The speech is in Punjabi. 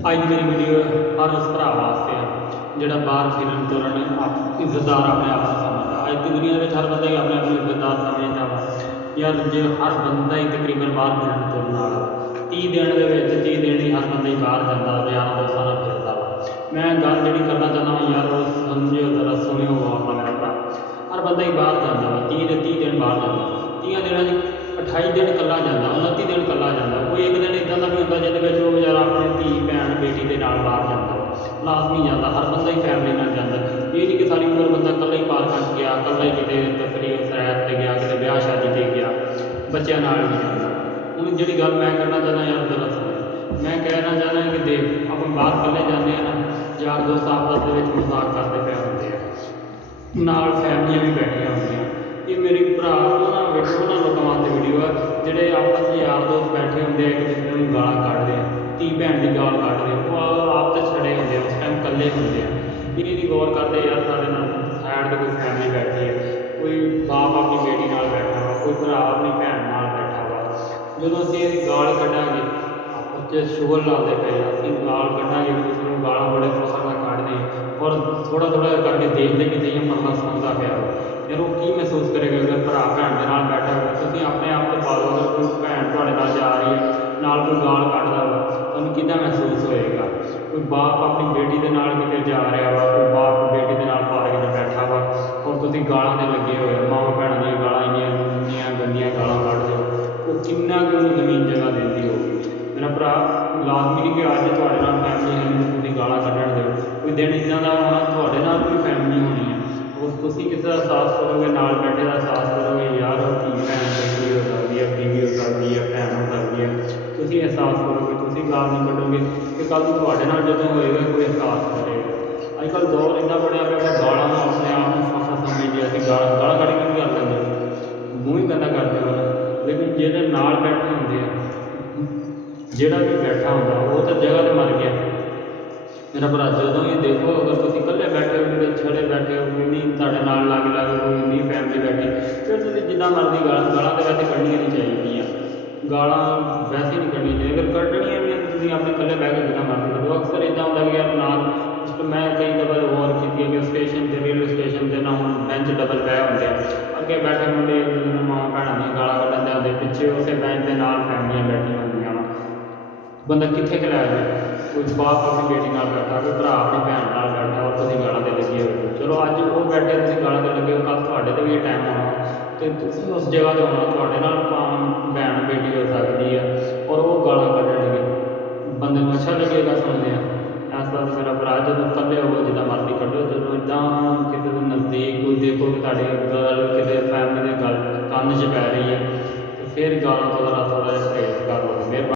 ਅੱਜ ਦੀ ਮੇਰੀ ਵੀਡੀਓ ਹਰ ਉਸ ਭਰਾ ਵਾਸਤੇ ਹੈ ਜਿਹੜਾ ਬਾਹਰ ਫਿਰਨ ਤੁਰਨ ਇੱਜ਼ਤਦਾਰ ਆਪਣੇ ਆਪ ਨੂੰ ਸਮਝਦਾ। ਅੱਜ ਦੀ ਦੁਨੀਆ ਵਿੱਚ ਹਰ ਬੰਦਾ ਹੀ ਆਪਣੇ ਆਪ ਨੂੰ ਇੱਜ਼ਤਦਾਰ ਸਮਝਦਾ ਵਾ। ਯਾਰ ਜੇ ਹਰ ਬੰਦਾ ਹੀ ਤਕਰੀਬਨ ਬਾਹਰ ਫਿਰਨ ਤੁਰਨ ਵਾਲਾ 30 ਦਿਨ ਦੇ ਵਿੱਚ 30 ਦਿਨ ਹੀ ਹਰ ਬੰਦਾ ਹੀ ਬਾਹਰ ਜਾਂਦਾ ਯਾਰਾਂ ਦੋਸਤਾਂ ਨਾਲ ਫਿਰਦਾ ਵਾ। ਮੈਂ ਗੱਲ ਜਿਹੜੀ ਕਰਨਾ ਚਾਹੁੰਦਾ ਹਾਂ ਯਾਰ ਉਹ ਸਮਝਿਓ ਜ਼ਰਾ ਸੁਣਿਓ ਆਪਣਾ ਮੇਰਾ ਭਰਾ। ਹਰ ਬੰਦਾ ਹੀ ਬਾਹਰ ਜਾਂਦਾ ਵਾ 30 ਦਿਨ ਬਾਹਰ ਜਾਂਦਾ। 30 ਦਿਨਾਂ 'ਚ 28 ਦਿਨ ਇਕੱਲਾ ਜਾਂਦਾ, 29 ਦਿਨ ਇਕੱਲਾ ਜਾਂਦਾ। ਕੋਈ ਇੱਕ ਦਿਨ ਇੱਦਾਂ ਦਾ ਵੀ ਹੁੰਦਾ ਜਿਹਦੇ ਵਿੱਚ ਉਹ ਵਿਚਾਰਾ ਆਪਣੀ ਧੀ ਭੈਣ ਬੇਟੀ ਦੇ ਨਾਲ ਬਾਹਰ ਜਾਂਦਾ। ਲਾਜ਼ਮੀ ਜਾਂਦਾ, ਹਰ ਬੰਦਾ ਹੀ ਫੈਮਿਲੀ ਨਾਲ ਜਾਂਦਾ। ਇਹ ਨਹੀਂ ਕਿ ਸਾਰੀ ਉਮਰ ਬੰਦਾ ਇਕੱਲਾ ਹੀ ਪਾਰਕਾਂ 'ਚ ਗਿਆ, ਇਕੱਲਾ ਹੀ ਕਿਤੇ ਤਫਰੀਹ ਸੈਰ 'ਤੇ ਗਿਆ, ਕਿਤੇ ਵਿਆਹ ਸ਼ਾਦੀ 'ਤੇ ਗਿਆ, ਬੱਚਿਆਂ ਨਾਲ ਨਹੀਂ ਜਾਂਦਾ। ਹੁਣ ਜਿਹੜੀ ਗੱਲ ਮੈਂ ਕਰਨਾ ਚਾਹੁੰਦਾ ਯਾਰ ਜ਼ਰਾ ਸੁਣੋ। ਮੈਂ ਕਹਿਣਾ ਚਾਹੁੰਦਾ ਕਿ ਦੇਖ ਆਪਾਂ ਬਾਹਰ ਇਕੱਲੇ ਜਾਂਦੇ ਹਾਂ ਨਾ, ਯਾਰ ਦੋਸਤ ਆਪਸ ਦੇ ਵਿੱਚ ਮਜ਼ਾਕ ਕਰਦੇ ਪਏ ਹੁੰਦੇ ਆ, ਨਾਲ ਫੈਮਲੀਆਂ ਵੀ ਬੈਠੀਆਂ ਹੁੰਦੀਆਂ। ਇਹ ਮੇਰੇ ਭਰਾ ਉਹਨਾਂ ਲੋਕਾਂ ਵਾਸਤੇ ਵੀਡੀਓ ਆ ਜਿਹੜੇ ਆਪਸ 'ਚ ਯਾਰ ਦੋਸਤ ਬੈਠੇ ਹੁੰਦੇ ਆ, ਇੱਕ ਦੂਸਰੇ ਨੂੰ ਗਾਲਾਂ ਕੱਢਦੇ ਆ, ਧੀ ਭੈਣ ਦੀ ਗਾਲ ਕੱਢਦੇ ਆ, ਉਹ ਆਪ ਤਾਂ ਛੜੇ ਹੁੰਦੇ ਆ, ਉਸ ਟਾਈਮ ਇਕੱਲੇ ਹੁੰਦੇ ਆ। ਇਹ ਨਹੀਂ ਗੌਰ ਕਰਦੇ ਯਾਰ ਸਾਡੇ ਨਾਲ ਸਾਈਡ 'ਤੇ ਕੋਈ ਫੈਮਿਲੀ ਬੈਠੀ ਹੈ, ਕੋਈ ਬਾਪ ਆਪਣੀ ਬੇਟੀ ਨਾਲ ਬੈਠਾ ਵਾ, ਕੋਈ ਭਰਾ ਆਪਣੀ ਭੈਣ ਨਾਲ ਬੈਠਾ ਵਾ। ਜਦੋਂ ਅਸੀਂ ਇਹਦੀ ਗਾਲ ਕੱਢਾਂਗੇ ਆਪਸ 'ਚ ਸ਼ੋਰ ਲਾਉਂਦੇ ਪਏ ਆ, ਅਸੀਂ ਗਾਲ ਕੱਢਾਂਗੇ ਇੱਕ ਦੂਸਰੇ ਨੂੰ ਗਾਲਾਂ ਬੜੇ ਫਸਲ ਨਾਲ ਕੱਢਦੇ ਔਰ ਥੋੜ੍ਹਾ ਕਰਕੇ ਦੇਖਦੇ ਕਿ ਨਹੀਂ ਪਰਲਾ ਸੁਣਦਾ ਪਿਆ ਯਾਰ ਉਹ ਕੀ ਮਹਿਸੂਸ ਕਰੇਗਾ ਅਗਰ ਭਰਾ ਭੈਣ ਦੇ ਨਾਲ ਬੈਠਾ ਹੋਵੇ। ਤੁਸੀਂ ਆਪਣੇ ਆਪ 'ਤੇ ਪਾ ਲਓ, ਅਗਰ ਕੋਈ ਭੈਣ ਤੁਹਾਡੇ ਨਾਲ ਜਾ ਰਹੀ ਹੈ, ਨਾਲ ਕੋਈ ਗਾਲ ਕੱਢਦਾ ਵਾ, ਤੁਹਾਨੂੰ ਕਿੱਦਾਂ ਮਹਿਸੂਸ ਹੋਏਗਾ। ਕੋਈ ਬਾਪ ਆਪਣੀ ਬੇਟੀ ਦੇ ਨਾਲ ਕਿਤੇ ਜਾ ਰਿਹਾ ਵਾ, ਕੋਈ ਬਾਪ ਬੇਟੀ ਦੇ ਨਾਲ ਪਾਰਕ 'ਚ ਬੈਠਾ ਵਾ ਔਰ ਤੁਸੀਂ ਗਾਲਾਂ ਦੇ ਲੱਗੇ ਹੋਏ ਹੋ, ਮਾਵਾਂ ਭੈਣਾਂ ਦੀਆਂ ਗਾਲਾਂ ਇੰਨੀਆਂ ਗੰਦੀਆਂ ਗਾਲਾਂ ਕੱਢਦੇ ਹੋ, ਉਹ ਕਿੰਨਾ ਕੁ ਉਹਨੂੰ ਜ਼ਮੀਨ ਜਗ੍ਹਾ ਦਿੰਦੀ ਹੋਊਗੀ। ਮੇਰਾ ਭਰਾ ਲਾਜ਼ਮੀ ਨਹੀਂ ਕਿ ਅੱਜ ਤੁਹਾਡੇ ਨਾਲ ਫੈਮਿਲੀ ਹੈ ਨਹੀਂ ਤੁਸੀਂ ਗਾਲਾਂ ਕੱਢਣ ਦਿਓ। ਕੋਈ ਦਿਨ ਇੱਦਾਂ ਦਾ ਹੋਣਾ ਤੁਹਾਡੇ ਨਾਲ ਵੀ ਫੈਮਿਲੀ ਹੋਣੀ ਹੈ, ਉਹ ਤੁਸੀਂ ਕਿਸੇ ਦਾ ਅਹਿਸਾਸ ਕਰੋਗੇ, ਨਾਲ ਬੈਠੇ ਦਾ ਅਹਿਸਾਸ ਕਰੋਗੇ ਯਾਰ ਉਹ ਧੀ ਭੈਣ ਬੇਟੀ ਹੋ ਸਕਦੀ ਹੈ, ਬੀਵੀ ਹੋ ਸਕਦੀ ਹੈ, ਭੈਣ ਹੋ ਸਕਦੀ ਹੈ। ਤੁਸੀਂ ਅਹਿਸਾਸ ਕਰੋਗੇ, ਤੁਸੀਂ ਗਾਲ ਨਹੀਂ ਕੱਢੋਗੇ ਕਿ ਕੱਲ੍ਹ ਨੂੰ ਤੁਹਾਡੇ ਨਾਲ ਜਦੋਂ ਹੋਏਗਾ ਕੋਈ ਅਹਿਸਾਸ ਕਰੇਗਾ। ਅੱਜ ਕੱਲ੍ਹ ਦੌਰ ਇੰਨਾ ਬਣਿਆ ਪਿਆ ਕਿ ਗਾਲਾਂ ਨੂੰ ਆਪਣੇ ਆਪ ਨੂੰ ਫਸਾ ਸਮਝਦੇ। ਅਸੀਂ ਗਾਲਾਂ ਕੱਢ ਕੇ ਵੀ ਕਰ ਲੈਂਦੇ, ਮੂੰਹ ਹੀ ਗੰਦਾ ਕਰਦੇ ਹੋ। ਲੇਕਿਨ ਜਿਹੜੇ ਨਾਲ ਬੈਠੇ ਹੁੰਦੇ ਆ, ਜਿਹੜਾ ਵੀ ਬੈਠਾ ਹੁੰਦਾ ਉਹ ਤਾਂ ਜਗ੍ਹਾ 'ਤੇ ਮਰ ਗਿਆ। ਮੇਰਾ ਭਰਾ ਜਦੋਂ ਇਹ ਦੇਖੋ ਅਗਰ ਤੁਸੀਂ ਇਕੱਲੇ ਬੈਠੇ ਹੋ, ਕਿਤੇ ਛੜੇ ਬੈਠੇ ਹੋ, ਕੋਈ ਨਹੀਂ ਤੁਹਾਡੇ ਨਾਲ ਲੱਗ ਕੋਈ ਨਹੀਂ ਫੈਮਿਲੀ ਬੈਠੀ, ਫਿਰ ਤੁਸੀਂ ਜਿੱਦਾਂ ਮਰਜ਼ੀ ਗਾਲਾਂ ਤਾਂ ਵੈਸੇ ਕੱਢਣੀਆਂ ਨਹੀਂ ਚਾਹੀਦੀਆਂ। ਗਾਲਾਂ ਵੈਸੇ ਨਹੀਂ ਕੱਢਣੀਆਂ ਚਾਹੀਦੀਆਂ, ਅਗਰ ਕੱਢਣੀਆਂ ਵੀ ਤੁਸੀਂ ਆਪਣੇ ਇਕੱਲੇ ਬਹਿ ਕੇ ਜਿੱਦਾਂ ਮਰਜ਼ੀ ਕੱਢੋ। ਅਕਸਰ ਇੱਦਾਂ ਹੁੰਦਾ ਕਿ ਯਾਰ ਨਾਲ ਮੈਂ ਕਈ ਦਫਾ ਗੌਰ ਕੀਤੀ ਹੈ ਕਿ ਸਟੇਸ਼ਨ 'ਤੇ ਰੇਲਵੇ ਸਟੇਸ਼ਨ 'ਤੇ ਨਾ ਹੁਣ ਬੈਂਚ ਡਬਲ ਪਏ ਹੁੰਦੇ ਆ, ਅੱਗੇ ਬੈਠੇ ਮੁੰਡੇ ਮਾਂ ਭੈਣਾਂ ਦੀਆਂ ਗਾਲਾਂ ਕੱਢਣ ਦੇ ਹੁੰਦੇ, ਪਿੱਛੇ ਉਸੇ ਬੈਂਚ ਦੇ ਨਾਲ ਫੈਮਲੀਆਂ ਬੈਠੀਆਂ ਹੁੰਦੀਆਂ ਵਾ। ਬੰਦਾ ਕਿੱਥੇ ਕੁ ਲੈ ਜਾਏ। ਕੋਈ ਬਾਪ ਆਪਣੀ ਬੇਟੀ ਨਾਲ ਬੈਠਾ, ਕੋਈ ਭਰਾ ਆਪਣੀ ਭੈਣ ਨਾਲ ਬੈਠਾ ਔਰ ਤੁਸੀਂ ਗਾਲਾਂ 'ਤੇ ਲੱਗੇ ਹੋਏ। ਚਲੋ ਅੱਜ ਉਹ ਬੈਠੇ ਤੁਸੀਂ ਗਾਲਾਂ 'ਤੇ ਲੱਗੇ ਹੋ, ਕੱਲ੍ਹ ਤੁਹਾਡੇ 'ਤੇ ਵੀ ਇਹ ਟਾਈਮ ਆਉਣਾ ਅਤੇ ਤੁਸੀਂ ਉਸ ਜਗ੍ਹਾ 'ਤੇ ਹੋਣਾ, ਤੁਹਾਡੇ ਨਾਲ ਭੈਣ ਬੇਟੀ ਹੋ ਸਕਦੀ ਹੈ ਔਰ ਉਹ ਗਾਲਾਂ ਕੱਢਣਗੇ। ਬੰਦੇ ਨੂੰ ਅੱਛਾ ਲੱਗੇਗਾ ਸੁਣਦੇ ਆ। ਇਸ ਵਾਸਤੇ ਮੇਰਾ ਭਰਾ ਜਦੋਂ ਇਕੱਲੇ ਹੋਵੋ ਜਿੱਦਾਂ ਮਰਜ਼ੀ ਕੱਢੋ, ਜਦੋਂ ਇੱਦਾਂ ਕਿਸੇ ਦੇ ਨਜ਼ਦੀਕ ਕੋਈ ਦੇਖੋ ਕਿ ਤੁਹਾਡੇ ਗੱਲ ਕਿਤੇ ਫੈਮਲੀ ਦੇ ਗੱਲ ਕੰਨ 'ਚ ਪੈ ਰਹੀ ਹੈ ਅਤੇ ਫਿਰ ਗਾਲਾਂ ਤੋਂ ਥੋੜ੍ਹਾ ਜਿਹਾ ਪਰਹੇਜ਼